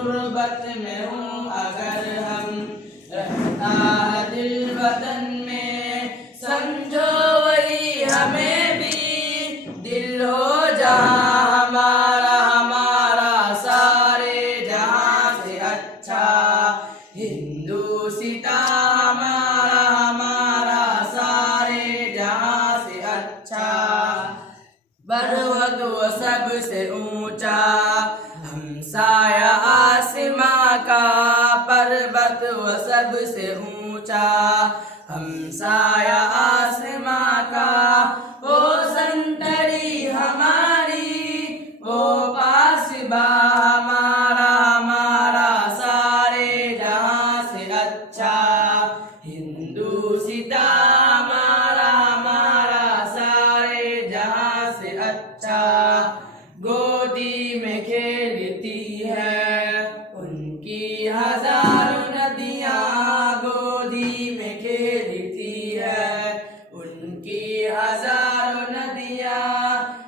गुर्बत में हूँ अगर हम, रहता है दिल वतन में, समझो वही हमें भी दिल हो जहाँ हमारा, हमारा सारे जहाँ से अच्छा। हिंदुस्तान हमारा, हमारा सारे जहाँ से अच्छा। पर्वत वो सबसे ऊंचा, हमसाया आसमां का, पर्वत वो सबसे ऊंचा, हमसाया आसमां का। वो संतरी हमारी, वो पासबा हमारा, हमारा सारे जहाँ से अच्छा। हिंदुस्तान हमारा, हमारा सारे जहाँ से अच्छा। गोदी में खेलती है उनकी हजारों नदियाँ, गोदी में खेलती है उनकी हजारों नदियाँ।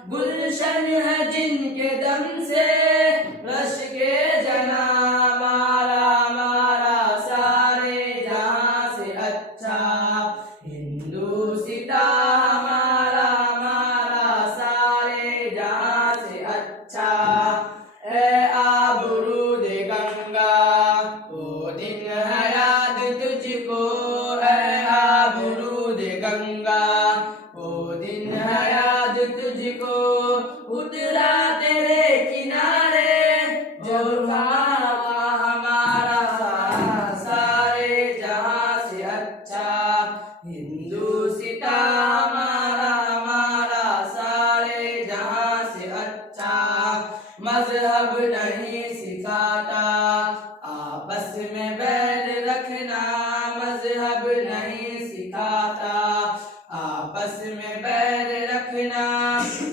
गुलशन है जिनके दम से रश के जना, हमारा, हमारा सारे जहाँ से अच्छा। हिंदुस्तान हमारा, हमारा सारे जहाँ से अच्छा। ए आबरूद गंगा, वो दिन है याद तुझको, ए आबरूद गंगा, वो दिन है याद तुझको। उतरा तेरे किनारे जो हमारा सारे जहाँ से अच्छा। हिंदुस्तान हमारा, हमारा सारे जहाँ से अच्छा। मजहब नहीं सिखाता आपस में बैर रखना, मजहब नहीं सिखाता आपस में बैर रखना।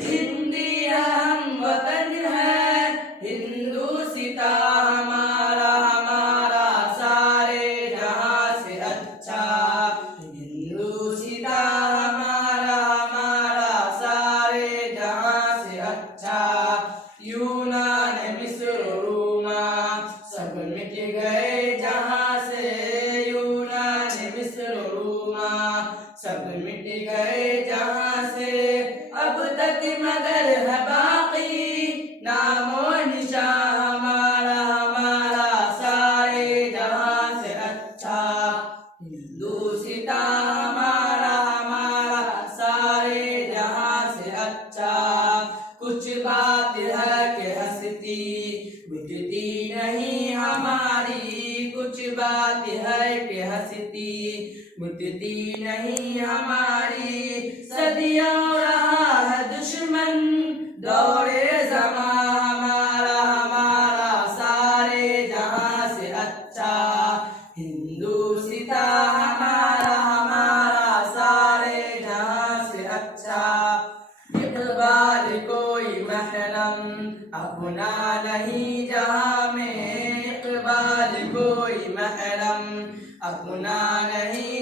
हिंदी हम वतन है, हिंदुस्तान हमारा, हमारा सारे जहाँ से अच्छा। हिंदुस्तान हमारा, हमारा सारे जहाँ से अच्छा। यूनान मिस्र रोमा सब मिट गए जहाँ से, यूनान मिस्र रोमा सब मिट गए जहाँ से। अब तक मगर है बाकी नामो निशान हमारा, हमारा सारे जहाँ से अच्छा। हिंदुस्तान हमारा, हमारा सारे जहाँ से अच्छा। कुछ बात है कि हंसती मिटती नहीं हमारी, कुछ बात है कि हंसती मिटती नहीं हमारी। सदियों रहा है दुश्मन दौरे ज़मां, हमारा, हमारा सारे जहाँ से अच्छा। हिंदुस्तान हमारा, हमारा सारे जहाँ से अच्छा। इक़बाल कोई महरम अपना नहीं जहाँ में, इक़बाल कोई महरम अपना नहीं